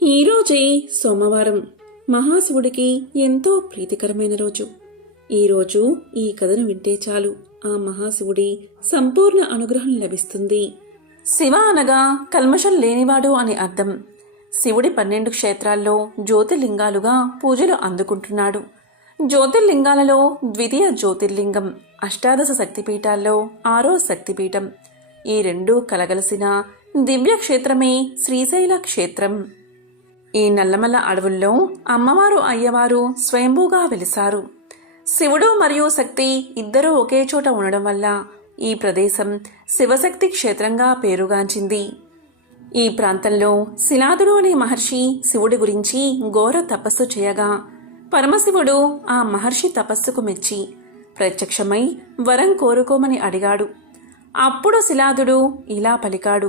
ఈరోజే సోమవారం మహాశివుడికి ఎంతో ప్రీతికరమైన రోజు. ఈరోజు ఈ కథను వింటే చాలు ఆ మహాశివుడి సంపూర్ణ అనుగ్రహం లభిస్తుంది. శివ అనగా కల్మషం లేనివాడు అని అర్థం. శివుడి 12 క్షేత్రాల్లో జ్యోతిర్లింగాలుగా పూజలు అందుకుంటున్నాడు. జ్యోతిర్లింగాలలో ద్వితీయ జ్యోతిర్లింగం, అష్టాదశ శక్తిపీఠాల్లో 6వ శక్తిపీఠం. ఈ రెండూ కలగలసిన దివ్య క్షేత్రమే శ్రీశైల క్షేత్రం. ఈ నల్లమల్ల అడవుల్లో అమ్మవారు అయ్యవారు స్వయంభూగా వెలిశారు. శివుడు మరియు శక్తి ఇద్దరూ ఒకే చోట ఉండడం వల్ల ఈ ప్రదేశం శివశక్తి క్షేత్రంగా పేరుగాంచింది. ఈ ప్రాంతంలో శిలాదుడు అనే మహర్షి శివుడి గురించి ఘోర తపస్సు చేయగా పరమశివుడు ఆ మహర్షి తపస్సుకు మెచ్చి ప్రత్యక్షమై వరం కోరుకోమని అడిగాడు. అప్పుడు శిలాదుడు ఇలా పలికాడు: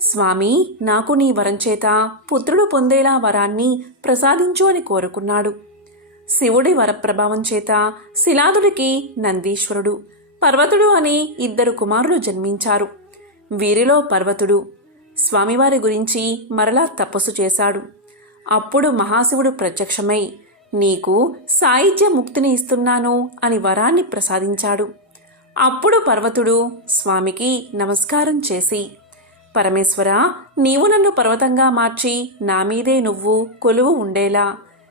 స్వామి, నాకు నీ వరం చేత పుత్రుడు పొందేలా వరాన్ని ప్రసాదించు అని కోరుకున్నాడు. శివుడి వరప్రభావం చేత శిలాదుడికి నందీశ్వరుడు, పర్వతుడు అని 2 కుమారులు జన్మించారు. వీరిలో పర్వతుడు స్వామివారి గురించి మరలా తపస్సు చేశాడు. అప్పుడు మహాశివుడు ప్రత్యక్షమై నీకు సాయుధ్య ముక్తిని ఇస్తున్నాను అని వరాన్ని ప్రసాదించాడు. అప్పుడు పర్వతుడు స్వామికి నమస్కారం చేసి, పరమేశ్వర, నీవు నన్ను పర్వతంగా మార్చి నా మీదే నువ్వు కొలువు ఉండేలా,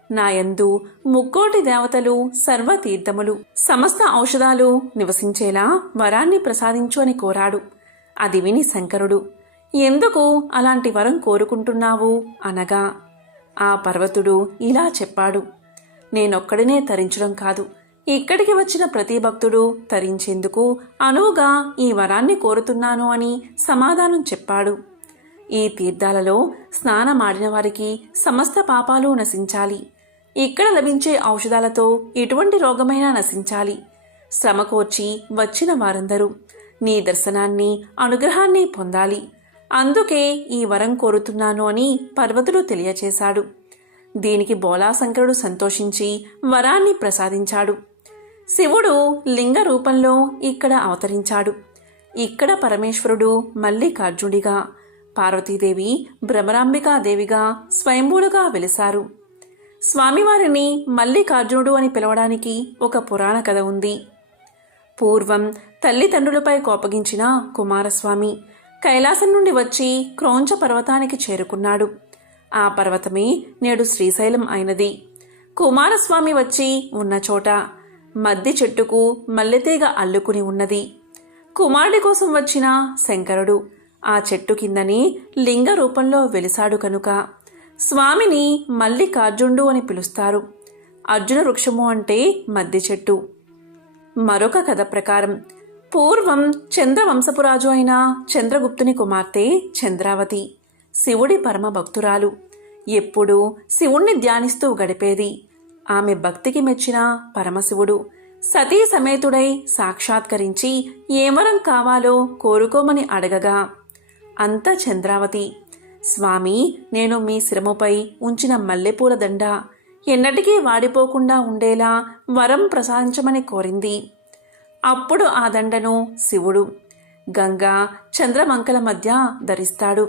నాయందు ముక్కోటి దేవతలు, సర్వతీర్థములు, సమస్త ఔషధాలు నివసించేలా వరాన్ని ప్రసాదించు అని కోరాడు. అది విని శంకరుడు, ఎందుకు అలాంటి వరం కోరుకుంటున్నావు అనగా ఆ పర్వతుడు ఇలా చెప్పాడు: నేనొక్కడినే తరించడం కాదు, ఇక్కడికి వచ్చిన ప్రతి భక్తుడు తరించేందుకు అనువుగా ఈ వరాన్ని కోరుతున్నాను అని సమాధానం చెప్పాడు. ఈ తీర్థాలలో స్నానమాడిన వారికి సమస్త పాపాలు నశించాలి. ఇక్కడ లభించే ఔషధాలతో ఎటువంటి రోగమైనా నశించాలి. శ్రమ కోర్చి వచ్చిన వారందరూ నీ దర్శనాన్ని, అనుగ్రహాన్ని పొందాలి. అందుకే ఈ వరం కోరుతున్నాను అని పర్వతుడు తెలియచేశాడు. దీనికి బోలాశంకరుడు సంతోషించి వరాన్ని ప్రసాదించాడు. శివుడు లింగ రూపంలో ఇక్కడ అవతరించాడు. ఇక్కడ పరమేశ్వరుడు మల్లికార్జునుడిగా, పార్వతీదేవి భ్రమరాంబికాదేవిగా స్వయంభూలుగా వెలిశారు. స్వామివారిని మల్లికార్జునుడు అని పిలవడానికి ఒక పురాణ కథ ఉంది. పూర్వం తల్లిదండ్రులపై కోపగించిన కుమారస్వామి కైలాసం నుండి వచ్చి క్రౌంచ పర్వతానికి చేరుకున్నాడు. ఆ పర్వతమే నేడు శ్రీశైలం అయినది. కుమారస్వామి వచ్చి ఉన్న చోట మద్ది చెట్టుకు మల్లెతీగ అల్లుకుని ఉన్నది. కుమారుడి కోసం వచ్చిన శంకరుడు ఆ చెట్టు కిందని లింగ రూపంలో వెలిసాడు కనుక స్వామిని మల్లికార్జునుడు అని పిలుస్తారు. అర్జున వృక్షము అంటే మద్ది చెట్టు. మరొక కథ ప్రకారం పూర్వం చంద్రవంశపురాజు అయిన చంద్రగుప్తుని కుమార్తె చంద్రావతి శివుడి పరమ భక్తురాలు. ఎప్పుడూ శివుణ్ణి ధ్యానిస్తూ గడిపేది. ఆమె భక్తికి మెచ్చిన పరమశివుడు సతీ సమేతుడై సాక్షాత్కరించి ఏమరం కావాలో కోరుకోమని అడగగా అంత చంద్రావతి, స్వామి, నేను మీ శిరముపై ఉంచిన మల్లెపూల దండ ఎన్నటికీ వాడిపోకుండా ఉండేలా వరం ప్రసాదించమని కోరింది. అప్పుడు ఆ దండను శివుడు గంగా చంద్రమంకల మధ్య ధరిస్తాడు.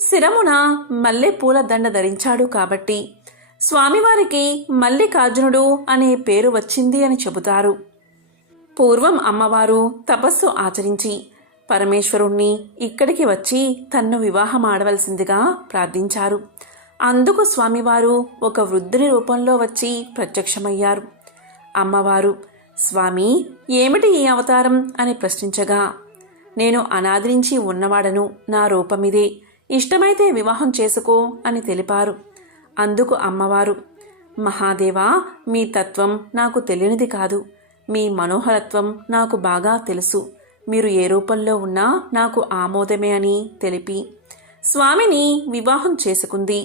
శిరమున మల్లెపూల దండ ధరించాడు కాబట్టి స్వామివారికి మల్లికార్జునుడు అనే పేరు వచ్చింది అని చెబుతారు. పూర్వం అమ్మవారు తపస్సు ఆచరించి పరమేశ్వరుణ్ణి ఇక్కడికి వచ్చి తన్ను వివాహం ఆడవలసిందిగా ప్రార్థించారు. అందుకు స్వామివారు ఒక వృద్ధుని రూపంలో వచ్చి ప్రత్యక్షమయ్యారు. అమ్మవారు, స్వామి, ఏమిటి ఈ అవతారం అని ప్రశ్నించగా, నేను అనాది నుంచి ఉన్నవాడను, నా రూపమిదే, ఇష్టమైతే వివాహం చేసుకో అని తెలిపారు. అందుకు అమ్మవారు, మహాదేవా, మీ తత్వం నాకు తెలియనిది కాదు, మీ మనోహరత్వం నాకు బాగా తెలుసు, మీరు ఏ రూపంలో ఉన్నా నాకు ఆమోదమే అని తెలిపి స్వామిని వివాహం చేసుకుంది.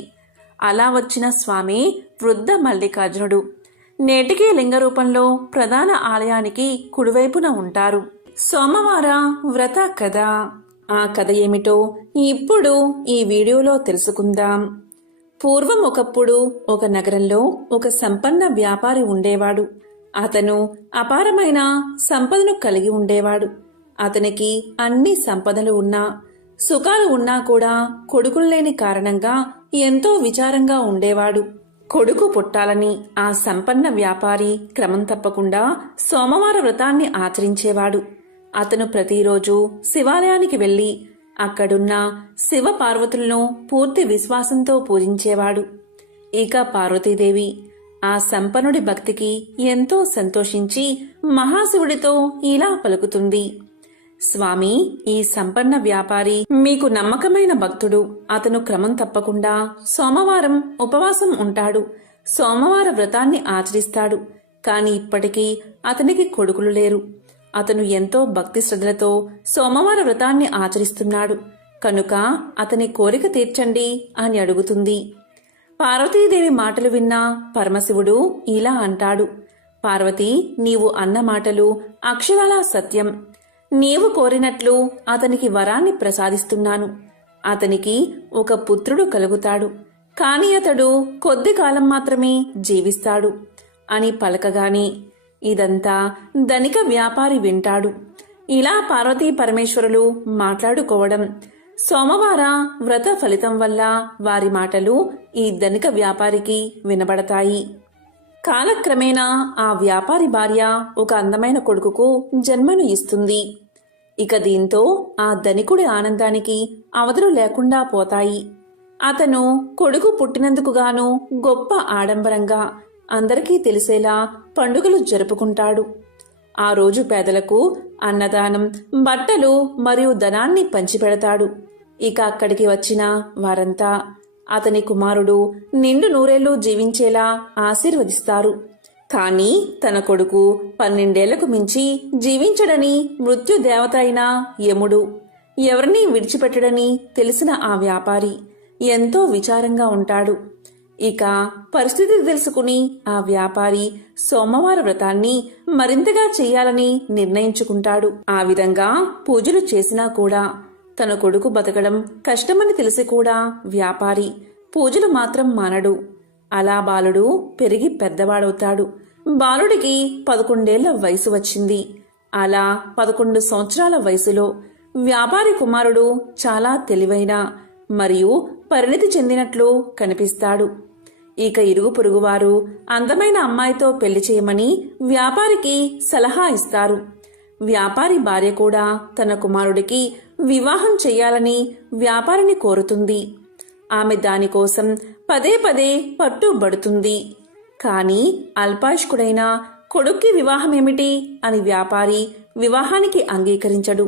అలా వచ్చిన స్వామి వృద్ధ మల్లికార్జునుడు. నేటికీ లింగ రూపంలో ప్రధాన ఆలయానికి కుడివైపున ఉంటారు. సోమవార వ్రత కథ. ఆ కథ ఏమిటో ఇప్పుడు ఈ వీడియోలో తెలుసుకుందాం. పూర్వం ఒకప్పుడు ఒక నగరంలో ఒక సంపన్న వ్యాపారి ఉండేవాడు. అతను అపారమైన సంపదను కలిగి ఉండేవాడు. అతనికి అన్ని సంపదలు ఉన్నా సుఖాలు ఉన్నా కూడా కొడుకులు లేని కారణంగా ఎంతో విచారంగా ఉండేవాడు. కొడుకు పుట్టాలని ఆ సంపన్న వ్యాపారి క్రమం తప్పకుండా సోమవార వ్రతాన్ని ఆచరించేవాడు. అతను ప్రతిరోజు శివాలయానికి వెళ్లి అక్కడున్న శివ పార్వతులను పూర్తి విశ్వాసంతో పూజించేవాడు. ఇక పార్వతీదేవి ఆ సంపన్నుడి భక్తికి ఎంతో సంతోషించి మహాశివుడితో ఇలా పలుకుతుంది: స్వామి, ఈ సంపన్న వ్యాపారి మీకు నమ్మకమైన భక్తుడు. అతను క్రమం తప్పకుండా సోమవారం ఉపవాసం ఉంటాడు, సోమవార వ్రతాన్ని ఆచరిస్తాడు. కాని ఇప్పటికీ అతనికి కొడుకులు లేరు. అతను ఎంతో భక్తి శ్రద్ధలతో సోమవార వ్రతాన్ని ఆచరిస్తున్నాడు కనుక అతని కోరిక తీర్చండి అని అడుగుతుంది. పార్వతీదేవి మాటలు విన్న పరమశివుడు ఇలా అంటాడు: పార్వతి, నీవు అన్న మాటలు అక్షరాలా సత్యం. నీవు కోరినట్లు అతనికి వరాన్ని ప్రసాదిస్తున్నాను. అతనికి ఒక పుత్రుడు కలుగుతాడు. కాని అతడు కొద్ది కాలం మాత్రమే జీవిస్తాడు అని పలకగానే ఇదంతా ధనిక వ్యాపారి వింటాడు. ఇలా పార్వతీ పరమేశ్వరులు మాట్లాడుకోవడం, సోమవార వ్రత ఫలితం వల్ల వారి మాటలు ఈ ధనిక వ్యాపారికి వినబడతాయి. కాలక్రమేణా ఆ వ్యాపారి భార్య ఒక అందమైన కొడుకుకు జన్మను ఇస్తుంది. ఇక దీంతో ఆ ధనికుడి ఆనందానికి అవధులు లేకుండా పోతాయి. అతను కొడుకు పుట్టినందుకు గాను గొప్ప ఆడంబరంగా అందరికీ తెలిసేలా పండుగలు జరుపుకుంటాడు. ఆ రోజు పేదలకు అన్నదానం, బట్టలు మరియు ధనాన్ని పంచిపెడతాడు. ఇక అక్కడికి వచ్చిన వారంతా అతని కుమారుడు నిండు నూరేళ్లు జీవించేలా ఆశీర్వదిస్తారు. కాని తన కొడుకు 12 ఏళ్లకు మించి జీవించడని మృత్యుదేవత అయిన యముడు ఎవరినీ విడిచిపెట్టడని తెలిసిన ఆ వ్యాపారి ఎంతో విచారంగా ఉంటాడు. ఇక పరిస్థితి తెలుసుకుని ఆ వ్యాపారి సోమవార వ్రతాన్ని మరింతగా చెయ్యాలని నిర్ణయించుకుంటాడు. ఆ విధంగా పూజలు చేసినా కూడా తన కొడుకు బతకడం కష్టమని తెలిసి కూడా వ్యాపారి పూజలు మాత్రం మానడు. అలా బాలుడు పెరిగి పెద్దవాడవుతాడు. బాలుడికి 11 ఏళ్ల వయసు వచ్చింది. అలా 11 సంవత్సరాల వయసులో వ్యాపారి కుమారుడు చాలా తెలివైన మరియు పరిణితి చెందినట్లు కనిపిస్తాడు. ఇక ఇరుగు పొరుగువారు అందమైన అమ్మాయితో పెళ్లి చేయమని వ్యాపారికి సలహా ఇస్తారు. వ్యాపారి భార్య కూడా తన కుమారుడికి వివాహం చెయ్యాలని వ్యాపారిని కోరుతుంది. ఆమె దానికోసం పదే పదే పట్టుబడుతుంది. కాని అల్పాయుష్కుడైన కొడుక్కి వివాహమేమిటి అని వ్యాపారి వివాహానికి అంగీకరించడు.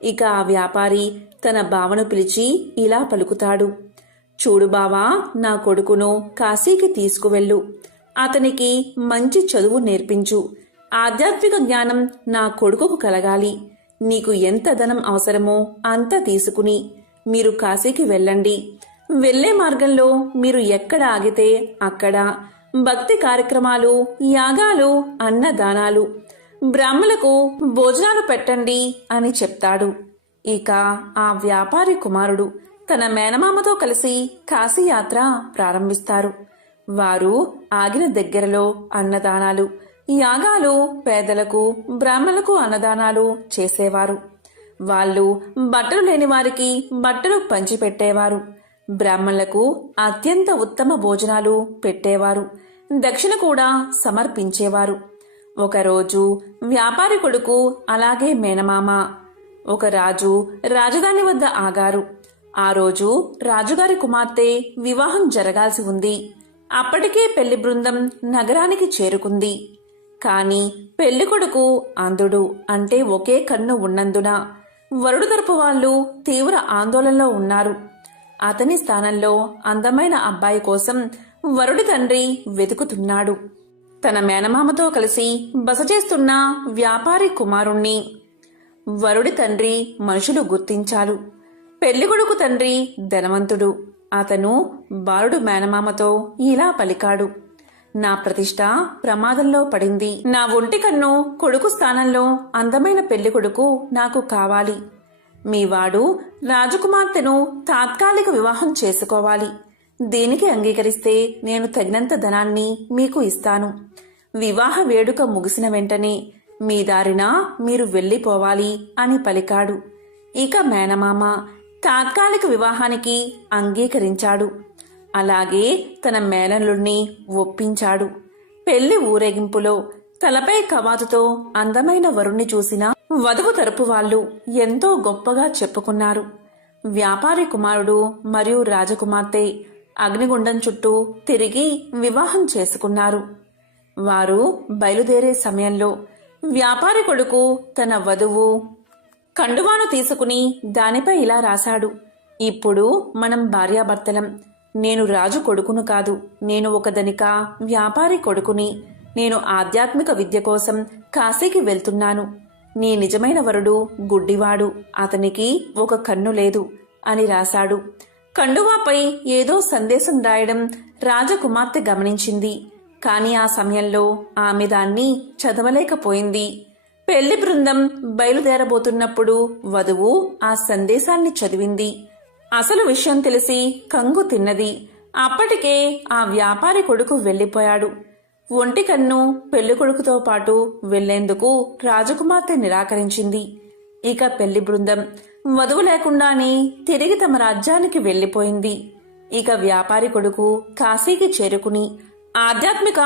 ఇక ఆ వ్యాపారి తన బావను పిలిచి ఇలా పలుకుతాడు: చూడు బావా, నా కొడుకును కాశీకి తీసుకువెళ్ళు. అతనికి మంచి చదువు నేర్పించు. ఆధ్యాత్మిక జ్ఞానం నా కొడుకుకు కలగాలి. నీకు ఎంత ధనం అవసరమో అంత తీసుకుని మీరు కాశీకి వెళ్ళండి. వెళ్లే మార్గంలో మీరు ఎక్కడ ఆగితే అక్కడ భక్తి కార్యక్రమాలు, యాగాలు, అన్నదానాలు, బ్రాహ్మలకు భోజనాలు పెట్టండి అని చెప్తాడు. ఇక ఆ వ్యాపారి కుమారుడు తన మేనమామతో కలిసి కాశీయాత్ర ప్రారంభిస్తారు. వారు ఆగిన దగ్గరలో అన్నదానాలు, యాగాలు, పేదలకు, బ్రాహ్మణులకు అన్నదానాలు చేసేవారు. వాళ్ళు బట్టలు లేని వారికి బట్టలు పంచిపెట్టేవారు. బ్రాహ్మణులకు అత్యంత ఉత్తమ భోజనాలు పెట్టేవారు. దక్షిణ కూడా సమర్పించేవారు. ఒకరోజు వ్యాపారి కొడుకు అలాగే మేనమామ ఒక రాజు రాజధాని వద్ద ఆగారు. ఆ రోజు రాజుగారి కుమార్తె వివాహం జరగాల్సి ఉంది. అప్పటికే పెళ్లి బృందం నగరానికి చేరుకుంది. కాని పెళ్లికొడుకు అంధుడు, అంటే ఒకే కన్ను ఉన్నందున వరుడు తరపు వాళ్ళు తీవ్ర ఆందోళనలో ఉన్నారు. అతని స్థానంలో అందమైన అబ్బాయి కోసం వరుడి తండ్రి వెతుకుతున్నాడు. తన మేనమామతో కలిసి బస చేస్తున్న వ్యాపారి కుమారుణ్ణి వరుడి తండ్రి మనుషులు గుర్తించారు. పెళ్లికొడుకు తండ్రి ధనవంతుడు. అతను బాలుడు మేనమామతో ఇలా పలికాడు: నా ప్రతిష్ట ప్రమాదంలో పడింది. నా ఒంటి కన్ను కొడుకు స్థానంలో అందమైన పెళ్లికొడుకు నాకు కావాలి. మీవాడు రాజకుమార్తెను తాత్కాలిక వివాహం చేసుకోవాలి. దీనికి అంగీకరిస్తే నేను తగినంత ధనాన్ని మీకు ఇస్తాను. వివాహ వేడుక ముగిసిన వెంటనే మీ దారిన మీరు వెళ్ళిపోవాలి అని పలికాడు. ఇక మేనమామ తాత్కాలిక వివాహానికి అంగీకరించాడు. అలాగే తన మేనల్లుణ్ణి ఒప్పించాడు. పెళ్లి ఊరేగింపులో తలపై కవాతుతో అందమైన వరుణ్ణి చూసిన వధువు తరపు వాళ్ళు ఎంతో గొప్పగా చెప్పుకున్నారు. వ్యాపారి కుమారుడు మరియు రాజకుమార్తె అగ్నిగుండం చుట్టూ తిరిగి వివాహం చేసుకున్నారు. వారు బయలుదేరే సమయంలో వ్యాపారి కొడుకు తన వధువు కండువాను తీసుకుని దానిపై ఇలా రాశాడు: ఇప్పుడు మనం భార్యాభర్తలం. నేను రాజు కొడుకును కాదు, నేను ఒక ధనిక వ్యాపారి కొడుకుని. నేను ఆధ్యాత్మిక విద్య కోసం కాశీకి వెళ్తున్నాను. నీ నిజమైన వరుడు గుడ్డివాడు, అతనికి ఒక కన్ను లేదు అని రాశాడు. కండువాపై ఏదో సందేశం రాయడం రాజకుమార్తె గమనించింది. కాని ఆ సమయంలో ఆమె దాన్ని చదవలేకపోయింది. పెళ్లి బృందం బయలుదేరబోతున్నప్పుడు వధువు ఆ సందేశాన్ని చదివింది. అసలు విషయం తెలిసి కంగు తిన్నది. అప్పటికే ఆ వ్యాపారి కొడుకు వెళ్లిపోయాడు. ఒంటి కన్ను పెళ్లి కొడుకుతో పాటు వెళ్లేందుకు రాజకుమార్తె నిరాకరించింది. ఇక పెళ్లి బృందం వధువు లేకుండానే తిరిగి తమ రాజ్యానికి వెళ్లిపోయింది. ఇక వ్యాపారి కొడుకు కాశీకి చేరుకుని ఆధ్యాత్మిక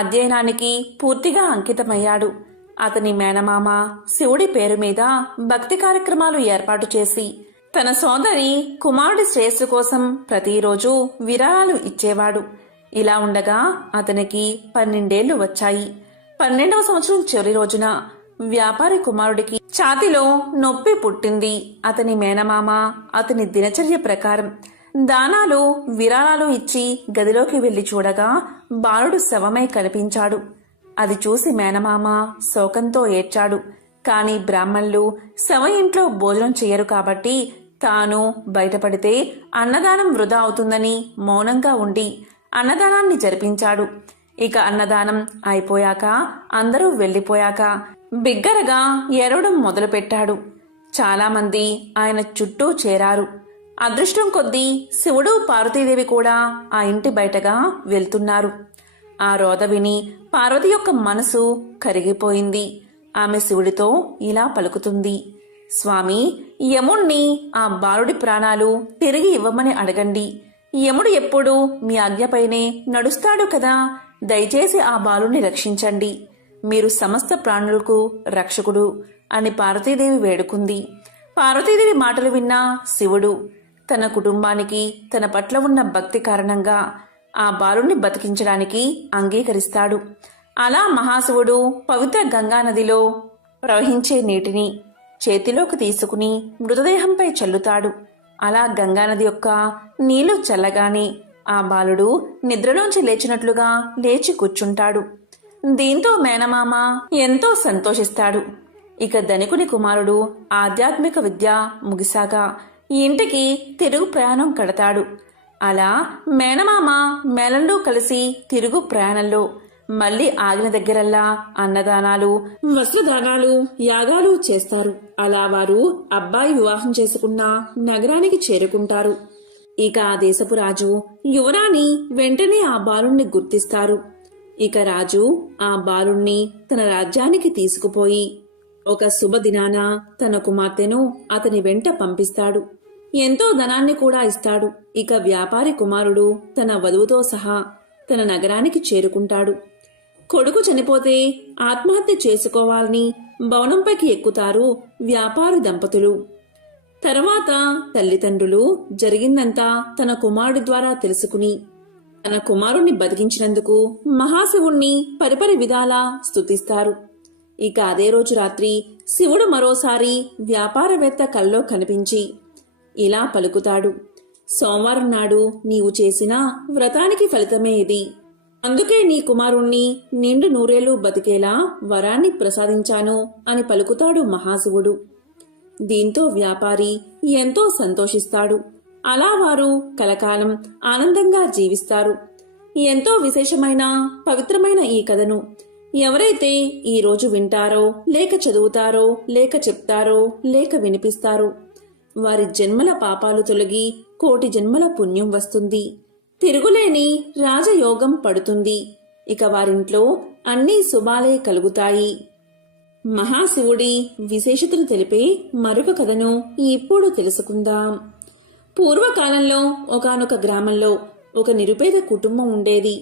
అధ్యయనానికి పూర్తిగా అంకితమయ్యాడు. అతని మేనమామ శివుడి పేరు మీద భక్తి కార్యక్రమాలు ఏర్పాటు చేసి తన సోదరి కుమారుడి శ్రేయస్సు కోసం ప్రతిరోజు విరాళాలు ఇచ్చేవాడు. ఇలా ఉండగా అతనికి 12 వచ్చాయి. 12వ సంవత్సరం చివరి రోజున వ్యాపారి కుమారుడికి ఛాతీలో నొప్పి పుట్టింది. అతని మేనమామ అతని దినచర్య ప్రకారం దానాలు విరాళాలు ఇచ్చి గదిలోకి వెళ్లి చూడగా బాలుడు శవమై కనిపించాడు. అది చూసి మేనమామ శోకంతో ఏడ్చాడు. కాని బ్రాహ్మణులు శవ ఇంట్లో భోజనం చెయ్యరు కాబట్టి తాను బయటపడితే అన్నదానం వృధా అవుతుందని మౌనంగా ఉండి అన్నదానాన్ని జరిపించాడు. ఇక అన్నదానం అయిపోయాక అందరూ వెళ్లిపోయాక బిగ్గరగా ఏడవడం మొదలుపెట్టాడు. చాలామంది ఆయన చుట్టూ చేరారు. అదృష్టం కొద్దీ శివుడు పార్వతీదేవి కూడా ఆ ఇంటి బయటగా వెళ్తున్నారు. ఆ రోద విని పార్వతి యొక్క మనసు కరిగిపోయింది. ఆమె శివుడితో ఇలా పలుకుతుంది: స్వామి, యముణ్ణి ఆ బాలుడి ప్రాణాలు తిరిగి ఇవ్వమని అడగండి. యముడు ఎప్పుడూ మీ ఆజ్ఞపైనే నడుస్తాడు కదా. దయచేసి ఆ బాలుని రక్షించండి. మీరు సమస్త ప్రాణులకు రక్షకుడు అని పార్వతీదేవి వేడుకుంది. పార్వతీదేవి మాటలు విన్న శివుడు తన కుటుంబానికి తన పట్ల ఉన్న భక్తి కారణంగా ఆ బాలుని బతికించడానికి అంగీకరిస్తాడు. అలా మహాశివుడు పవిత్ర గంగానదిలో ప్రవహించే నీటిని చేతిలోకి తీసుకుని మృతదేహంపై చల్లుతాడు. అలా గంగానది యొక్క నీళ్లు చల్లగానే ఆ బాలుడు నిద్రలోంచి లేచినట్లుగా లేచి కూర్చుంటాడు. దీంతో మేనమామ ఎంతో సంతోషిస్తాడు. ఇక ధనికుని కుమారుడు ఆధ్యాత్మిక విద్య ముగిసాక ఇంటికి తిరుగు ప్రయాణం కడతాడు. అలా మేనమామ మేళంలో కలిసి తిరుగు ప్రయాణంలో మళ్లీ ఆగిన దగ్గరల్లా అన్నదానాలు, వస్త్రదానాలు, యాగాలు చేస్తారు. అలా వారు అబ్బాయి వివాహం చేసుకున్న నగరానికి చేరుకుంటారు. ఇక ఆ దేశపు రాజు యువరాణి వెంటనే ఆ బాలుణ్ణి గుర్తిస్తారు. ఇక రాజు ఆ బాలుణ్ణి తన రాజ్యానికి తీసుకుపోయి ఒక శుభదినాన తన కుమార్తెను అతని వెంట పంపిస్తాడు. ఎంతో ధనాన్ని కూడా ఇస్తాడు. ఇక వ్యాపారి కుమారుడు తన వధువుతో సహా తన నగరానికి చేరుకుంటాడు. కొడుకు చనిపోతే ఆత్మహత్య చేసుకోవాలని భవనంపైకి ఎక్కుతారు వ్యాపారి దంపతులు. తర్వాత తల్లిదండ్రులు జరిగిందంతా తన కుమారుడి ద్వారా తెలుసుకుని తన కుమారుణ్ణి బతికించినందుకు మహాశివుణ్ణి పరిపరి విధాలా స్తుతిస్తారు. ఇక అదే రోజు రాత్రి శివుడు మరోసారి వ్యాపారవేత్త కల్లో కనిపించి ఇలా పలుకుతాడు: సోమవారం నాడు నీవు చేసిన వ్రతానికి ఫలితమే ఇది. అందుకే నీ కుమారుణ్ణి నిండు నూరేళ్లు బతికేలా వరాన్ని ప్రసాదించాను అని పలుకుతాడు మహాశివుడు. దీంతో వ్యాపారి ఎంతో సంతోషిస్తాడు. అలా వారు కలకాలం ఆనందంగా జీవిస్తారు. ఎంతో విశేషమైన పవిత్రమైన ఈ కథను ఎవరైతే ఈ రోజు వింటారో, లేక చదువుతారో, లేక చెప్తారో, లేక వినిపిస్తారో వారి జన్మల పాపాలు తొలగి కోటి జన్మల పుణ్యం వస్తుంది. తిరుగులేని రాజయోగం పడుతుంది. ఇక వారింట్లో అన్ని శుభాలే కలుగుతాయి. మహాశివుడి విశేషతను తెలిపే మరొక కథను ఇప్పుడు తెలుసుకుందాం. పూర్వకాలంలో ఒకానొక గ్రామంలో ఒక నిరుపేద కుటుంబం ఉండేది.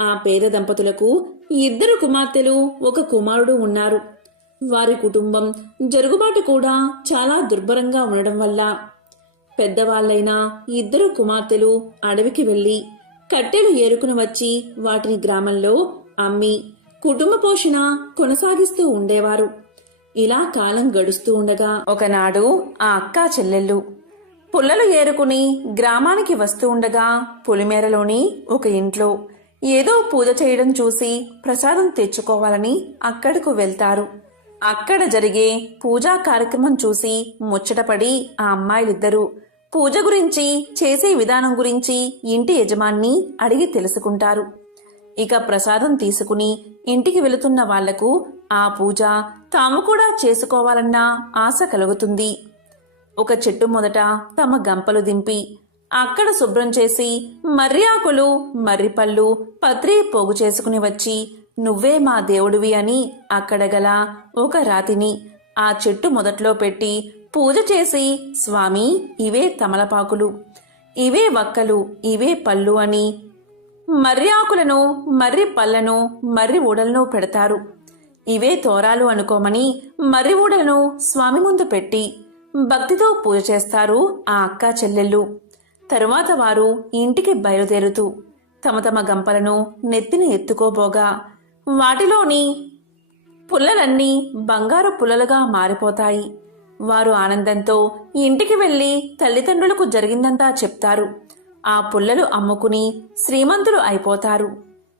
ఆ పేద దంపతులకు 2 కుమార్తెలు, 1 కుమారుడు ఉన్నారు. వారి కుటుంబం జరుగుబాటు కూడా చాలా దుర్భరంగా ఉండడం వల్ల పెద్దవాళ్లైన 2 కుమార్తెలు అడవికి వెళ్లి కట్టెలు ఏరుకుని వచ్చి వాటిని గ్రామంలో అమ్మి కుటుంబ పోషణ కొనసాగిస్తూ ఉండేవారు. ఇలా కాలం గడుస్తూ ఉండగా ఒకనాడు ఆ అక్కా చెల్లెళ్ళు పుల్లలు ఏరుకుని గ్రామానికి వస్తూ ఉండగా పులిమేరలోని ఒక ఇంట్లో ఏదో పూజ చేయడం చూసి ప్రసాదం తెచ్చుకోవాలని అక్కడకు వెళ్తారు. అక్కడ జరిగే పూజా కార్యక్రమం చూసి ముచ్చటపడి ఆ అమ్మాయిలిద్దరూ పూజ గురించి, చేసే విధానం గురించి ఇంటి యజమాన్ని అడిగి తెలుసుకుంటారు. ఇక ప్రసాదం తీసుకుని ఇంటికి వెళుతున్న వాళ్లకు ఆ పూజ తాము కూడా చేసుకోవాలన్న ఆశ కలుగుతుంది. ఒక చెట్టు మొదట తమ గంపలు దింపి అక్కడ శుభ్రం చేసి మర్రి ఆకులు, మర్రిపళ్ళు, పత్రి పోగు చేసుకుని వచ్చి నువ్వే మా దేవుడివి అని అక్కడ గల ఒక రాతిని ఆ చెట్టు మొదట్లో పెట్టి పూజ చేసి స్వామి ఇవే తమలపాకులు, ఇవే వక్కలు, ఇవే పళ్ళు అని మర్రి ఆకులను, మర్రి పళ్ళను మర్రి ఊడలను పెడతారు. ఇవే తోరాలు అనుకోమని మర్రి ఊడలను స్వామి ముందు పెట్టి భక్తితో పూజ చేస్తారు ఆ అక్కా చెల్లెళ్ళు. తరువాత వారు ఇంటికి బయలుదేరుతూ తమ తమ గంపలను నెత్తిన ఎత్తుకోబోగా వాటిలోని పుల్లలన్నీ బంగారు పుల్లలుగా మారిపోతాయి. వారు ఆనందంతో ఇంటికి వెళ్లి తల్లిదండ్రులకు జరిగిందంతా చెప్తారు. ఆ పుల్లలు అమ్ముకుని శ్రీమంతులు అయిపోతారు.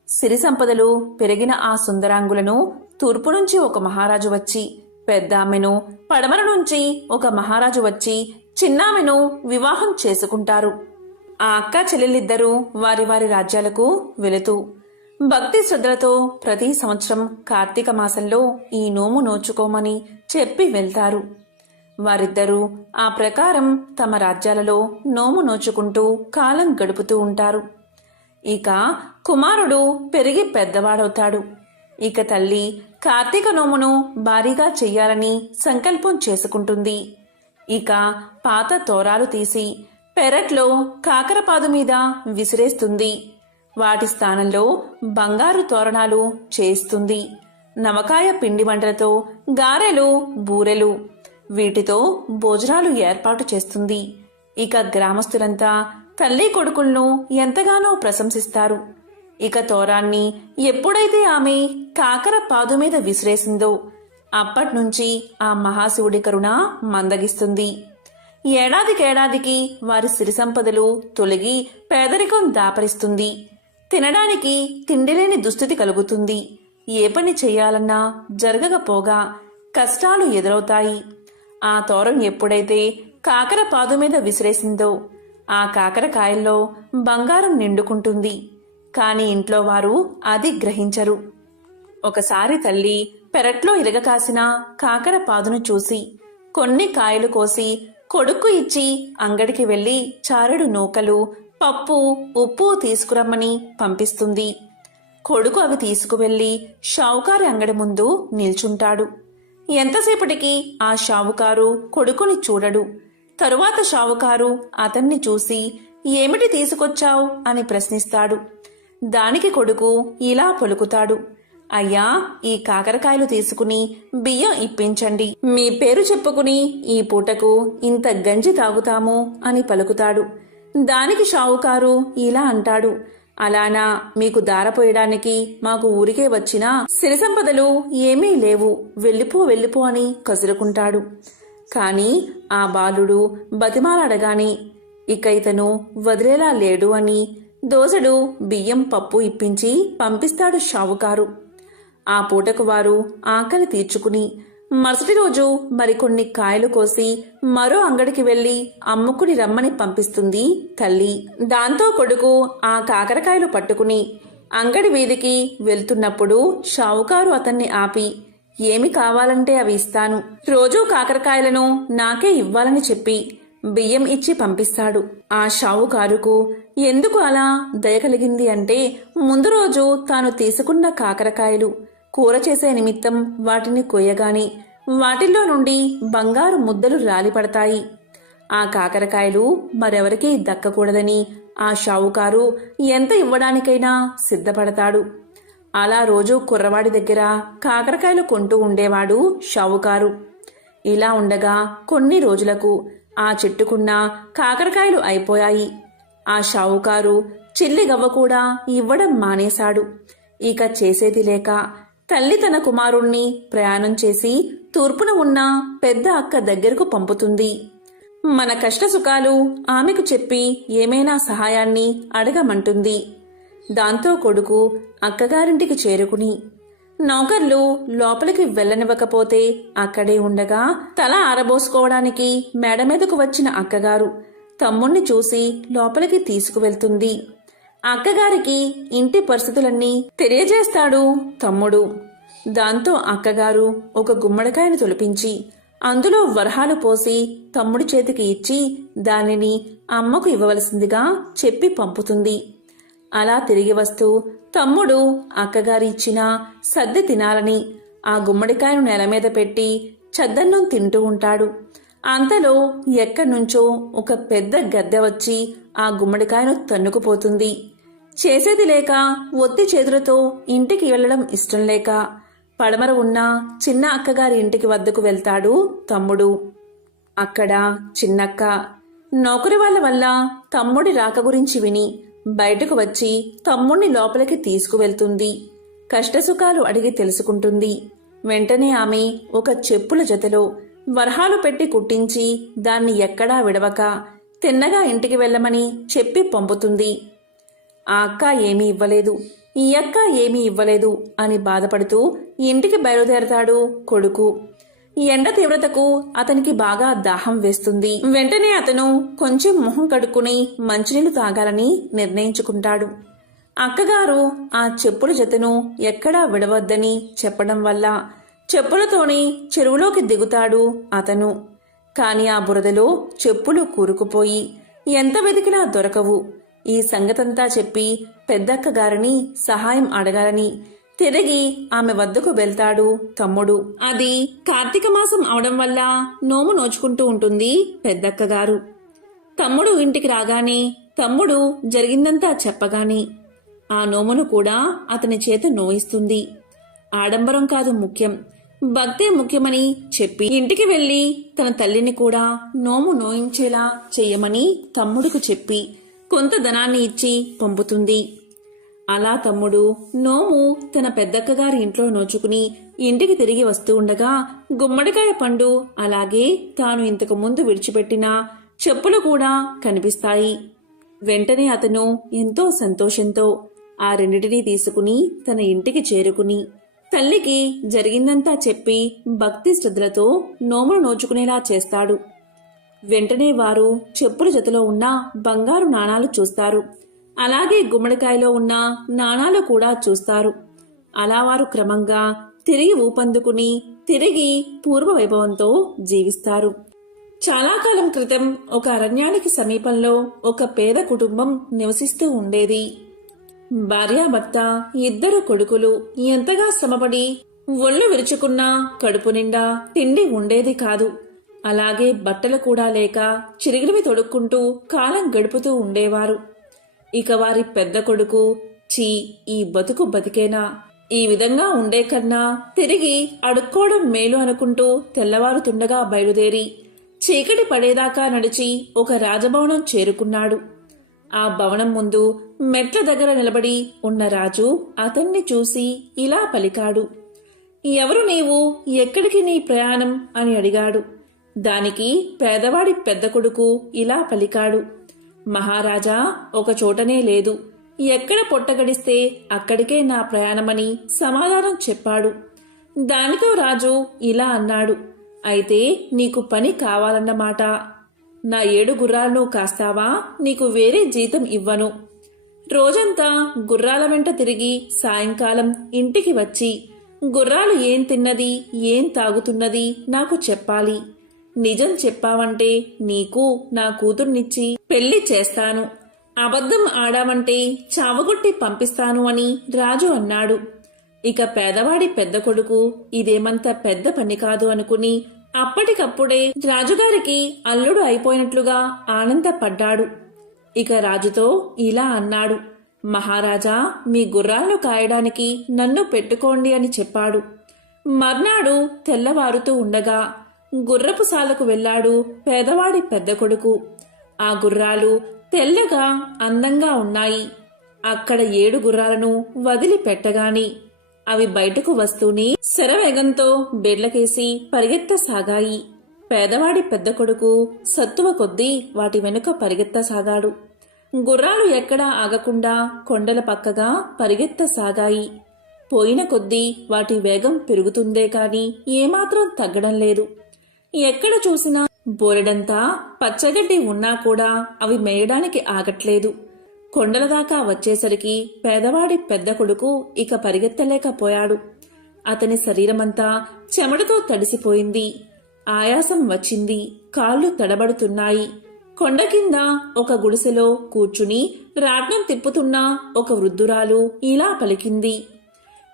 సిరి సంపదలు పెరిగిన ఆ సుందరాంగులను తూర్పు నుంచి ఒక మహారాజు వచ్చి, పెద్దామెను పడమర నుంచి ఒక మహారాజు వచ్చి చిన్నామెను వివాహం చేసుకుంటారు. ఆ అక్కా చెల్లెలిద్దరూ వారి వారి రాజ్యాలకు వెళుతూ భక్తి శ్రద్ధలతో ప్రతి సంవత్సరం కార్తీక మాసంలో ఈ నోము నోచుకోమని చెప్పి వెళ్తారు. వారిద్దరూ ఆ ప్రకారం తమ రాజ్యాలలో నోము నోచుకుంటూ కాలం గడుపుతూ ఉంటారు. ఇక కుమారుడు పెరిగి పెద్దవాడవుతాడు. ఇక తల్లి కార్తీక నోమును భారీగా చెయ్యాలని సంకల్పం చేసుకుంటుంది. ఇక పాత తోరాలు తీసి పెరట్లో కాకరపాదు మీద విసిరేస్తుంది. వాటి స్థానంలో బంగారు తోరణాలు చేస్తుంది. నవకాయ పిండి వంటలతో గారెలు, బూరెలు వీటితో భోజనాలు ఏర్పాటు చేస్తుంది. ఇక గ్రామస్తులంతా తల్లి కొడుకులను ఎంతగానో ప్రశంసిస్తారు. ఇక తోరాన్ని ఎప్పుడైతే ఆమె కాకర పాదు మీద విసిరేసిందో అప్పట్నుంచి ఆ మహాశివుడి కరుణ మందగిస్తుంది. ఏడాదికేడాదికి వారి సిరి సంపదలు తొలగి పేదరికం దాపరిస్తుంది. తినడానికి తిండిలేని దుస్థితి కలుగుతుంది. ఏ పని చెయ్యాలన్నా జరగకపోగా కష్టాలు ఎదురవుతాయి. ఆ తోరం ఎప్పుడైతే కాకర పాదు మీద విసిరేసిందో ఆ కాకరకాయల్లో బంగారం నిండుకుంటుంది. కాని ఇంట్లో వారు అది గ్రహించరు. ఒకసారి తల్లి పెరట్లో ఇరగకాసిన కాకర పాదును చూసి కొన్ని కాయలు కోసి కొడుకు ఇచ్చి అంగడికి వెళ్లి చారెడు నూకలు, పప్పు, ఉప్పు తీసుకురమ్మని పంపిస్తుంది. కొడుకు అవి తీసుకువెళ్లి షావుకారి అంగడి ముందు నిల్చుంటాడు. ఎంతసేపటికి ఆ షావుకారు కొడుకుని చూడడు. తరువాత షావుకారు అతన్ని చూసి ఏమిటి తీసుకొచ్చావు అని ప్రశ్నిస్తాడు. దానికి కొడుకు ఇలా పలుకుతాడు, అయ్యా ఈ కాకరకాయలు తీసుకుని బియ్యం ఇప్పించండి. మీ పేరు చెప్పుకుని ఈ పూటకు ఇంత గంజి తాగుతాము అని పలుకుతాడు. దానికి షావుకారు ఇలా అంటాడు, అలానా మీకు దారపోయడానికి మాకు ఊరికే వచ్చినా సిరి సంపదలు ఏమీ లేవు, వెళ్ళిపో అని కసురుకుంటాడు. కాని ఆ బాలుడు బతిమాలాడగాని ఇక ఇతను వదిలేలా లేడు అని దోసెడు బియ్యం, పప్పు ఇప్పించి పంపిస్తాడు షావుకారు. ఆ పూటకు వారు ఆకలి తీర్చుకుని మరుసటి రోజు మరికొన్ని కాయలు కోసి మరో అంగడికి వెళ్లి అమ్ముకుని రమ్మని పంపిస్తుంది తల్లి. దాంతో కొడుకు ఆ కాకరకాయలు పట్టుకుని అంగడి వీధికి వెళ్తున్నప్పుడు షావుకారు అతన్ని ఆపి, ఏమి కావాలంటే అవి ఇస్తాను, రోజూ కాకరకాయలను నాకే ఇవ్వాలని చెప్పి బియ్యం ఇచ్చి పంపిస్తాడు. ఆ షావుకారుకు ఎందుకు అలా దయ కలిగింది అంటే ముందు రోజు తాను తీసుకున్న కాకరకాయలు కూర చేసే నిమిత్తం వాటిని కొయ్యగాని వాటిల్లో నుండి బంగారు ముద్దలు రాలిపడతాయి. ఆ కాకరకాయలు మరెవరికీ దక్కకూడదని ఆ షావుకారు ఎంత ఇవ్వడానికైనా సిద్ధపడతాడు. అలా రోజూ కుర్రవాడి దగ్గర కాకరకాయలు కొంటూ ఉండేవాడు షావుకారు. ఇలా ఉండగా కొన్ని రోజులకు ఆ చెట్టుకున్న కాకరకాయలు అయిపోయాయి. ఆ షావుకారు చిల్లిగవ్వ కూడా ఇవ్వడం మానేశాడు. ఇక చేసేది లేక తల్లి తన కుమారుణ్ణి ప్రయాణం చేసి తూర్పున ఉన్న పెద్ద అక్క దగ్గరకు పంపుతుంది. మన కష్టసుఖాలు ఆమెకు చెప్పి ఏమైనా సహాయాన్ని అడగమంటుంది. దాంతో కొడుకు అక్కగారింటికి చేరుకుని నౌకర్లు లోపలికి వెళ్ళనివ్వకపోతే అక్కడే ఉండగా తల ఆరబోసుకోవడానికి మేడ మీదకు వచ్చిన అక్కగారు తమ్ముణ్ణి చూసి లోపలికి తీసుకువెళ్తుంది. అక్కగారికి ఇంటి పరిస్థితులన్నీ తెలియజేస్తాడు తమ్ముడు. దాంతో అక్కగారు ఒక గుమ్మడికాయను తొలిపించి అందులో వరహాలు పోసి తమ్ముడి చేతికి ఇచ్చి దానిని అమ్మకు ఇవ్వవలసిందిగా చెప్పి పంపుతుంది. అలా తిరిగి వస్తూ తమ్ముడు అక్కగారి ఇచ్చిన సద్ది తినాలని ఆ గుమ్మడికాయను నేల మీద పెట్టి చద్దన్నం తింటూ ఉంటాడు. అంతలో ఎక్కడ్నుంచో ఒక పెద్ద గద్దె వచ్చి ఆ గుమ్మడికాయను తన్నుకుపోతుంది. చేసేది లేక ఒత్తి చేతులతో ఇంటికి వెళ్లడం ఇష్టం లేక పడమర ఉన్న చిన్న అక్కగారి ఇంటికి వద్దకు వెళ్తాడు తమ్ముడు. అక్కడ చిన్నక్క నౌకరి వాళ్ళ వల్ల తమ్ముడి రాక గురించి విని బయటకు వచ్చి తమ్ముణ్ణి లోపలికి తీసుకువెళ్తుంది. కష్టసుఖాలు అడిగి తెలుసుకుంటుంది. వెంటనే ఆమె ఒక చెప్పుల జతలో వరహాలు పెట్టి కుట్టించి దాన్ని ఎక్కడా విడవక తిన్నగా ఇంటికి వెళ్ళమని చెప్పి పంపుతుంది. ఆ అక్క ఏమీ ఇవ్వలేదు, ఈ అక్క ఏమీ ఇవ్వలేదు అని బాధపడుతూ ఇంటికి బయలుదేరతాడు కొడుకు. ఎండ తీవ్రతకు అతనికి బాగా దాహం వేస్తుంది. వెంటనే అతను కొంచెం మొహం కడుక్కుని మంచినీళ్లు తాగాలని నిర్ణయించుకుంటాడు. అక్కగారు ఆ చెప్పుల జతను ఎక్కడా విడవద్దని చెప్పడం వల్ల చెప్పులతోనే చెరువులోకి దిగుతాడు అతను. కాని ఆ బురదలో చెప్పులు కూరుకుపోయి ఎంత వెతికినా దొరకవు. ఈ సంగతంతా చెప్పి పెద్దక్కగారిని సహాయం అడగాలని తిరిగి ఆమె వద్దకు వెళ్తాడు తమ్ముడు. అది కార్తీక మాసం అవడం వల్ల నోము నోచుకుంటూ ఉంటుంది పెద్దక్కగారు. తమ్ముడు ఇంటికి రాగానే తమ్ముడు జరిగిందంతా చెప్పగానే ఆ నోమును కూడా అతని చేత నోయిస్తుంది. ఆడంబరం కాదు ముఖ్యం, భక్తే ముఖ్యమని చెప్పి ఇంటికి వెళ్లి తన తల్లిని కూడా నోము నోయించేలా చెయ్యమని తమ్ముడికి చెప్పి కొంత ధనాన్ని ఇచ్చి పంపుతుంది. అలా తమ్ముడు నోము తన పెద్దక్కగారి ఇంట్లో నోచుకుని ఇంటికి తిరిగి వస్తూ ఉండగా గుమ్మడికాయ పండు అలాగే తాను ఇంతకు ముందు విడిచిపెట్టిన చెప్పులు కూడా కనిపిస్తాయి. వెంటనే అతను ఎంతో సంతోషంతో ఆ రెండిటినీ తీసుకుని తన ఇంటికి చేరుకుని తల్లికి జరిగిందంతా చెప్పి భక్తి శ్రద్ధలతో నోమును నోచుకునేలా చేస్తాడు. వెంటనే వారు చెప్పుల జతలో ఉన్న బంగారు నాణాలు చూస్తారు. అలాగే గుమ్మడికాయలో ఉన్న నాణాలు కూడా చూస్తారు. అలా వారు క్రమంగా తిరిగి ఊపందుకుని తిరిగి పూర్వ వైభవంతో జీవిస్తారు. చాలా కాలం క్రితం ఒక అరణ్యానికి సమీపంలో ఒక పేద కుటుంబం నివసిస్తూ ఉండేది. భార్యాభర్త, ఇద్దరు కొడుకులు ఎంతగా శ్రమపడి ఒళ్ళు విరుచుకున్నా కడుపు నిండా తిండి ఉండేది కాదు. అలాగే బట్టలు కూడా లేక చిరిగినవి తొడుక్కుంటూ కాలం గడుపుతూ ఉండేవారు. ఇక వారి పెద్ద కొడుకు చీ, ఈ బతుకు బతికేనా, ఈ విధంగా ఉండే కన్నా తిరిగి అడుక్కోవడం మేలు అనుకుంటూ తెల్లవారుతుండగా బయలుదేరి చీకటి పడేదాకా నడిచి ఒక రాజభవనం చేరుకున్నాడు. ఆ భవనం ముందు మెట్ల దగ్గర నిలబడి ఉన్న రాజు అతన్ని చూసి ఇలా పలికాడు. ఎవరు నీవు, ఎక్కడికి నీ ప్రయాణం అని అడిగాడు. దానికి పేదవాడి పెద్ద కొడుకు ఇలా పలికాడు. మహారాజా, ఒక చోటనే లేదు, ఎక్కడ పొట్టగడిస్తే అక్కడికే నా ప్రయాణమని సమాధానం చెప్పాడు. దానితో రాజు ఇలా అన్నాడు. అయితే నీకు పని కావాలన్నమాట. నా 7 గుర్రాలను కాస్తావా, నీకు వేరే జీతం ఇవ్వను. రోజంతా గుర్రాల వెంట తిరిగి సాయంకాలం ఇంటికి వచ్చి గుర్రాలు ఏం తిన్నది, ఏం తాగుతున్నది నాకు చెప్పాలి. నిజం చెప్పావంటే నీకు నా కూతుర్నిచ్చి పెళ్లి చేస్తాను, అబద్ధం ఆడావంటే చావగొట్టి పంపిస్తాను అని రాజు అన్నాడు. ఇక పేదవాడి పెద్ద కొడుకు ఇదేమంత పెద్ద పని కాదు అనుకుని అప్పటికప్పుడే రాజుగారికి అల్లుడు అయిపోయినట్లుగా ఆనందపడ్డాడు. ఇక రాజుతో ఇలా అన్నాడు, మహారాజా, మీ గుర్రాలను కాయడానికి నన్ను పెట్టుకోండి అని చెప్పాడు. మర్నాడు తెల్లవారుతూ ఉండగా గుర్రపు సాలకు వెళ్లాడు పేదవాడి పెద్ద కొడుకు. ఆ గుర్రాలు తెల్లగా అందంగా ఉన్నాయి. అక్కడ 7 గుర్రాలను వదిలి పెట్టగాని అవి బయటకు వస్తూనే శరవేగంతో బెడ్లకేసి పరిగెత్తసాగాయి. పేదవాడి పెద్ద కొడుకు సత్తువ కొద్దీ వాటి వెనుక పరిగెత్తసాగాడు. గుర్రాలు ఎక్కడా ఆగకుండా కొండల పక్కగా పరిగెత్తసాగాయి. పోయిన కొద్దీ వాటి వేగం పెరుగుతుందే కాని ఏమాత్రం తగ్గడం లేదు. ఎక్కడ చూసినా బోరెడంతా పచ్చగడ్డి ఉన్నా కూడా అవి మేయడానికి ఆగట్లేదు. కొండల దాకా వచ్చేసరికి పేదవాడి పెద్ద కొడుకు ఇక పరిగెత్తలేకపోయాడు. అతని శరీరమంతా చెమటతో తడిసిపోయింది. ఆయాసం వచ్చింది. కాళ్ళు తడబడుతున్నాయి. కొండ కింద ఒక గుడిసెలో కూర్చుని రాట్నం తిప్పుతున్న ఒక వృద్ధురాలు ఇలా పలికింది,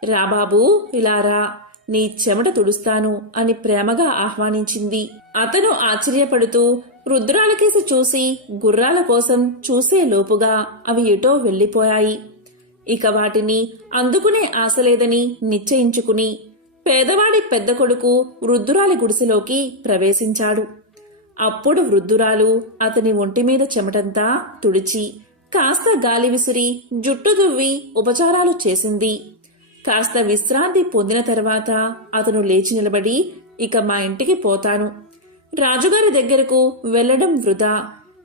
రాబాబూ, ఇలా రా, నీ చెమట తుడుస్తాను అని ప్రేమగా ఆహ్వానించింది. అతను ఆశ్చర్యపడుతూ వృద్ధురాలకేసి చూసి గుర్రాల కోసం చూసే లోపుగా అవి ఎటో వెళ్లిపోయాయి. ఇక వాటిని అందుకునే ఆశ లేదని నిశ్చయించుకుని పేదవాడి పెద్ద కొడుకు వృద్ధురాలి గుడిసెలోకి ప్రవేశించాడు. అప్పుడు వృద్ధురాలు అతని ఒంటిమీద చెమటంతా తుడిచి కాస్త గాలి విసిరి జుట్టు దువ్వి ఉపచారాలు చేసింది. కాస్త విశ్రాంతి పొందిన తర్వాత అతను లేచి నిలబడి, ఇక మా ఇంటికి పోతాను. రాజుగారి దగ్గరకు వెళ్లడం వృధా.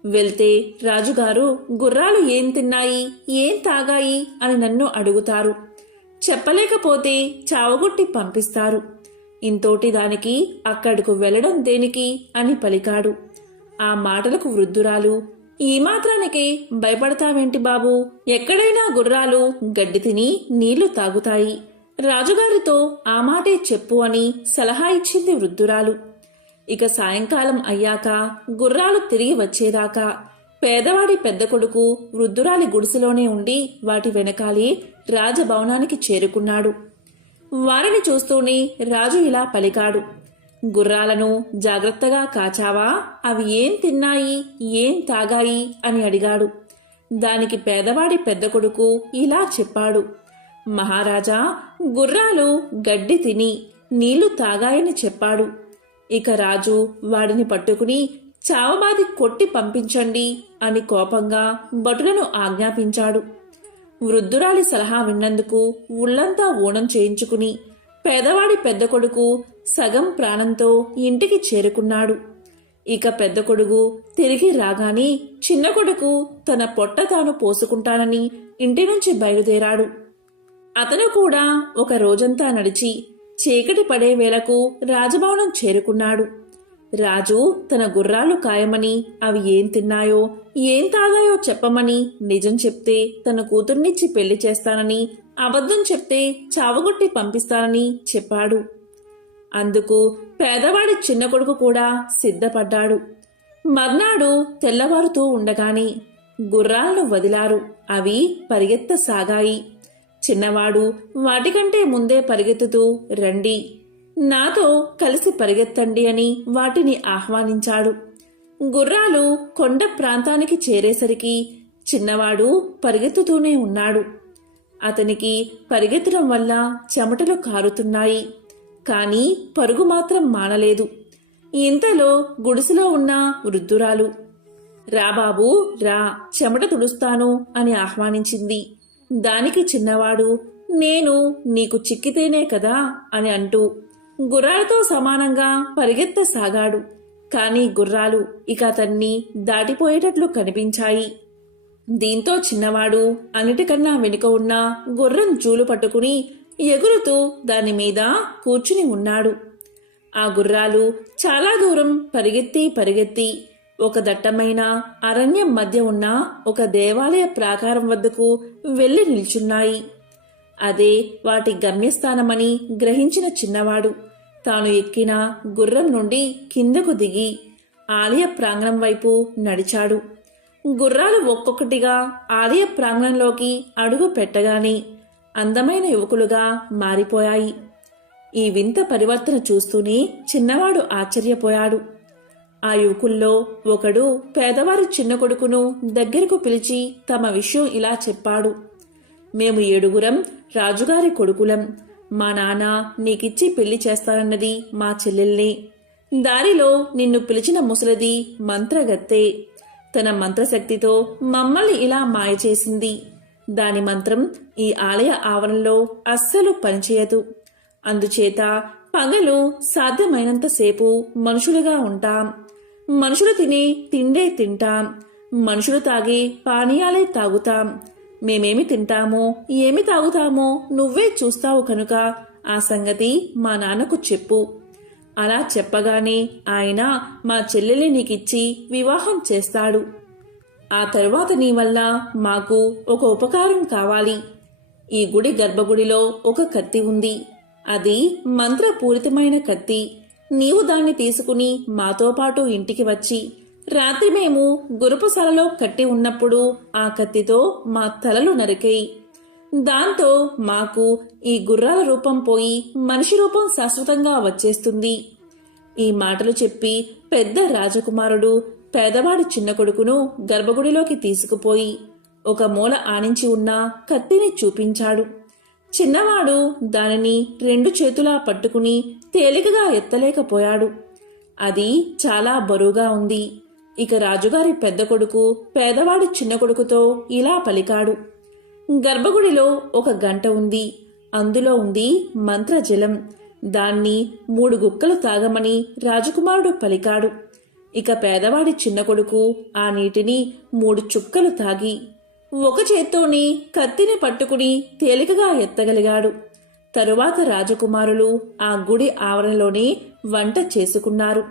వెళ్తే రాజుగారు గుర్రాలు ఏం తిన్నాయి, ఏం తాగాయి అని నన్ను అడుగుతారు. చెప్పలేకపోతే చావగొట్టి పంపిస్తారు. ఇంతోటి దానికి అక్కడకు వెళ్లడం దేనికి అని పలికాడు. ఆ మాటలకు వృద్ధురాలు, ఈ మాత్రానికి భయపడతావేంటి బాబూ, ఎక్కడైనా గుర్రాలు గడ్డి తిని నీళ్లు తాగుతాయి. రాజుగారితో ఆ మాటే చెప్పు అని సలహా ఇచ్చింది వృద్ధురాలు. ఇక సాయంకాలం అయ్యాక గుర్రాలు తిరిగి వచ్చేదాకా పేదవాడి పెద్ద కొడుకు వృద్ధురాలి గుడిసెలోనే ఉండి వాటి వెనకాలి రాజభవనానికి చేరుకున్నాడు. వారిని చూస్తూనే రాజు ఇలా పలికాడు, గుర్రాలను జాగ్రత్తగా కాచావా, అవి ఏం తిన్నాయి, ఏం తాగాయి అని అడిగాడు. దానికి పేదవాడి పెద్ద కొడుకు ఇలా చెప్పాడు, మహారాజా, గుర్రాలు గడ్డి తిని నీళ్లు తాగాయని చెప్పాడు. ఇక రాజు వాడిని పట్టుకుని చావబాది కొట్టి పంపించండి అని కోపంగా భటులను ఆజ్ఞాపించాడు. వృద్ధురాలి సలహా విన్నందుకు ఉళ్లంతా ఊనం చేయించుకుని పేదవాడి పెద్ద కొడుకు సగం ప్రాణంతో ఇంటికి చేరుకున్నాడు. ఇక పెద్ద కొడుకు తిరిగి రాగానే చిన్న కొడుకు తన పొట్ట తాను పోసుకుంటానని ఇంటి నుంచి బయలుదేరాడు. అతను కూడా ఒక రోజంతా నడిచి చీకటి పడే వేళకు రాజభవనం చేరుకున్నాడు. రాజు తన గుర్రాలు కాయమని అవి ఏం తిన్నాయో ఏం తాగాయో చెప్పమని నిజం చెప్తే తన కూతుర్నిచ్చి పెళ్లి చేస్తానని, అబద్ధం చెప్తే చావగొట్టి పంపిస్తానని చెప్పాడు. అందుకు పేదవాడి చిన్న కొడుకు కూడా సిద్ధపడ్డాడు. మర్నాడు తెల్లవారుతూ ఉండగానే గుర్రాలను వదిలారు. అవి పరిగెత్తసాగాయి. చిన్నవాడు వాటికంటే ముందే పరిగెత్తుతూ, రండి, నాతో కలిసి పరిగెత్తండి అని వాటిని ఆహ్వానించాడు. గుర్రాలు కొండ ప్రాంతానికి చేరేసరికి చిన్నవాడు పరిగెత్తుతూనే ఉన్నాడు. అతనికి పరిగెత్తడం వల్ల చెమటలు కారుతున్నాయి. కాని పరుగు మాత్రం మానలేదు. ఇంతలో గుడిసెలో ఉన్న వృద్ధురాలు, రాబాబూ, రా, చెమట తుడుస్తాను అని ఆహ్వానించింది. దానికి చిన్నవాడు, నేను నీకు చిక్కితేనే కదా అని అంటూ గుర్రాలతో సమానంగా పరిగెత్తసాగాడు. కాని గుర్రాలు ఇక అతన్ని దాటిపోయేటట్లు కనిపించాయి. దీంతో చిన్నవాడు అన్నిటికన్నా వెనుక ఉన్న గుర్రం జూలు పట్టుకుని ఎగురుతూ దాని మీద కూర్చుని ఉన్నాడు. ఆ గుర్రాలు చాలా దూరం పరిగెత్తి ఒక దట్టమైన అరణ్యం మధ్య ఉన్న ఒక దేవాలయ ప్రాకారం వద్దకు వెళ్లి నిల్చున్నాయి. అదే వాటి గమ్యస్థానమని గ్రహించిన చిన్నవాడు తాను ఎక్కిన గుర్రం నుండి కిందకు దిగి ఆలయ ప్రాంగణం వైపు నడిచాడు. గుర్రాలు ఒక్కొక్కటిగా ఆలయ ప్రాంగణంలోకి అడుగు పెట్టగానే అందమైన యువకులుగా మారిపోయాయి. ఈ వింత పరివర్తన చూస్తూనే చిన్నవాడు ఆశ్చర్యపోయాడు. ఆ యువకుల్లో ఒకడు పేదవారి చిన్న కొడుకును దగ్గరకు పిలిచి తమ విషయం ఇలా చెప్పాడు. మేము 7గురం రాజుగారి కొడుకులం. మా నాన్న నీకిచ్చి పెళ్లి చేస్తానన్నది మా చెల్లెల్ని. దారిలో నిన్ను పిలిచిన ముసలిది మంత్రగత్తె. తన మంత్రశక్తితో మమ్మల్ని ఇలా మాయ చేసింది. దాని మంత్రం ఈ ఆలయ ఆవరణలో అస్సలు పనిచేయదు. అందుచేత పగలు సాధ్యమైనంతసేపు మనుషులుగా ఉంటాం. మనుషులు తినే తిండే తింటాం. మనుషులు తాగే పానీయాలే తాగుతాం. మేమేమి తింటామో ఏమి తాగుతామో నువ్వే చూస్తావు కనుక ఆ సంగతి మా నాన్నకు చెప్పు. అలా చెప్పగానే ఆయన మా చెల్లెల్ని నీకిచ్చి వివాహం చేస్తాడు. ఆ తరువాత నీ వల్ల మాకు ఒక ఉపకారం కావాలి. ఈ గుడి గర్భగుడిలో ఒక కత్తి ఉంది. అది మంత్రపూరితమైన కత్తి. నీవు దాన్ని తీసుకుని మాతో పాటు ఇంటికి వచ్చి రాత్రి మేము గురుపుశాలలో కట్టి ఉన్నప్పుడు ఆ కత్తితో మా తలలు నరికేయి. దాంతో మాకు ఈ గుర్రాల రూపం పోయి మనిషి రూపం శాశ్వతంగా వచ్చేస్తుంది. ఈ మాటలు చెప్పి పెద్ద రాజకుమారుడు పేదవాడి చిన్న కొడుకును గర్భగుడిలోకి తీసుకుపోయి ఒక మూల ఆనించి ఉన్న కత్తిని చూపించాడు. చిన్నవాడు దానిని 2 చేతులా పట్టుకుని తేలికగా ఎత్తలేకపోయాడు. అది చాలా బరువుగా ఉంది. ఇక రాజుగారి పెద్ద కొడుకు పేదవాడి చిన్న కొడుకుతో ఇలా పలికాడు. గర్భగుడిలో ఒక గంట ఉంది. అందులో ఉంది మంత్రజలం. దాన్ని 3 గుక్కలు తాగమని రాజకుమారుడు పలికాడు. ఇక పేదవాడి చిన్న కొడుకు ఆ నీటిని 3 చుక్కలు తాగి ఒక చేత్తోని కత్తిని పట్టుకుని తేలికగా ఎత్తగలిగాడు. తరువాత రాజకుమారులు ఆ గుడి ఆవరణలోనే వంట చేసుకున్నారు.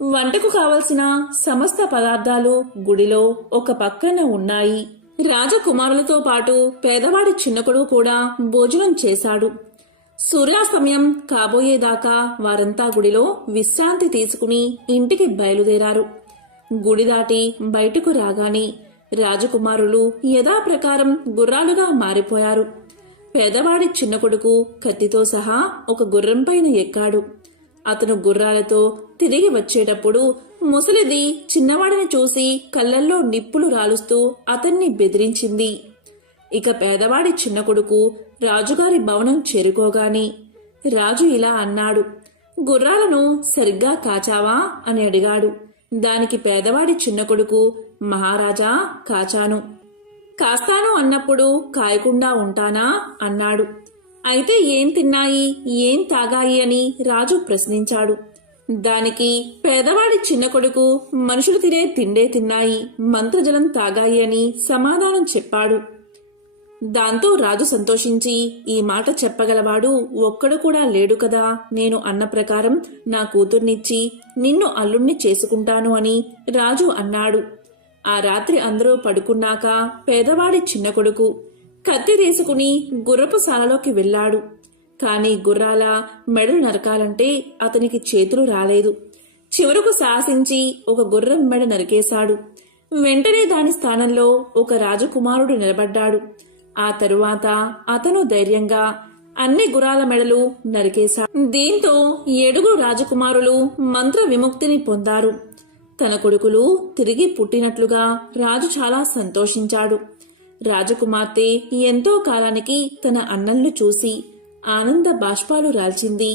వంటకు కావలసిన సమస్త పదార్థాలు గుడిలో ఒక పక్కన ఉన్నాయి. రాజకుమారులతో పాటు పేదవాడి చిన్న కొడుకు కూడా భోజనం చేశాడు. సూర్యాస్తమయం కాబోయేదాకా వారంతా గుడిలో విశ్రాంతి తీసుకుని ఇంటికి బయలుదేరారు. గుడి దాటి బయటకు రాగానే రాజకుమారులు యథాప్రకారం గుర్రాలుగా మారిపోయారు. పేదవాడి చిన్న కొడుకు కత్తితో సహా ఒక గుర్రంపైన ఎక్కాడు. అతను గుర్రాలతో తిరిగి వచ్చేటప్పుడు ముసలిది చిన్నవాడిని చూసి కళ్ళల్లో నిప్పులు రాలుస్తూ అతన్ని బెదిరించింది. ఇక పేదవాడి చిన్న కొడుకు రాజుగారి భవనం చేరుకోగానే రాజు ఇలా అన్నాడు. గుర్రాలను సరిగ్గా కాచావా అని అడిగాడు. దానికి పేదవాడి చిన్న కొడుకు, మహారాజా, కాచాను. కాస్తాను అన్నప్పుడు కాయకుండా ఉంటానా అన్నాడు. అయితే ఏం తిన్నాయి, ఏం తాగాయి అని రాజు ప్రశ్నించాడు. దానికి పేదవాడి చిన్న కొడుకు మనుషులు తినే తిండే తిన్నాయి, మంత్రజలం తాగాయి అని సమాధానం చెప్పాడు. దాంతో రాజు సంతోషించి, ఈ మాట చెప్పగలవాడు ఒక్కడు కూడా లేడు కదా, నేను అన్న ప్రకారం నా కూతుర్నిచ్చి నిన్ను అల్లుణ్ణి చేసుకుంటాను అని రాజు అన్నాడు. ఆ రాత్రి అందరూ పడుకున్నాక పేదవాడి చిన్న కొడుకు కత్తి తీసుకుని గుర్రపు శాలలోకి వెళ్ళాడు. కాని గుర్రాల మెడలు నరకాలంటే అతనికి చేతులు రాలేదు. చివరకు శాసించి ఒక గుర్రం మెడ నరికేశాడు. వెంటనే దాని స్థానంలో ఒక రాజకుమారుడు నిలబడ్డాడు. ఆ తరువాత అతను ధైర్యంగా అన్ని గుర్రాల మెడలు నరికేశాడు. దీంతో 7 రాజకుమారులు మంత్ర విముక్తిని పొందారు. తన కొడుకులు తిరిగి పుట్టినట్లుగా రాజు చాలా సంతోషించాడు. రాజకుమార్తె ఎంతో కాలానికి తన అన్నల్ని చూసి ఆనంద బాష్పాలు రాల్చింది.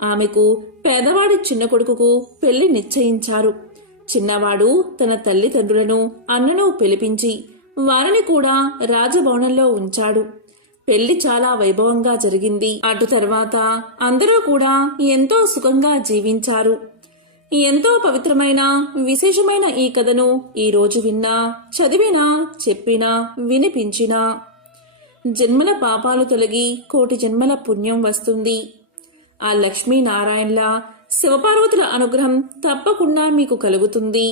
ఆమెకు పేదవాడి చిన్న కొడుకుకు పెళ్లి నిశ్చయించారు. చిన్నవాడు తన తల్లిదండ్రులను అన్నను పిలిపించి వారిని కూడా రాజభవనంలో ఉంచాడు. పెళ్లి చాలా వైభవంగా జరిగింది. అటు తర్వాత అందరూ కూడా ఎంతో సుఖంగా జీవించారు. ఎంతో పవిత్రమైన విశేషమైన ఈ కథను ఈ రోజు విన్నా, చదివినా, చెప్పినా, వినిపించినా జన్మల పాపాలు తొలగి 1,000,000 జన్మల పుణ్యం వస్తుంది. ఆ లక్ష్మీనారాయణల శివపార్వతుల అనుగ్రహం తప్పకుండా మీకు కలుగుతుంది.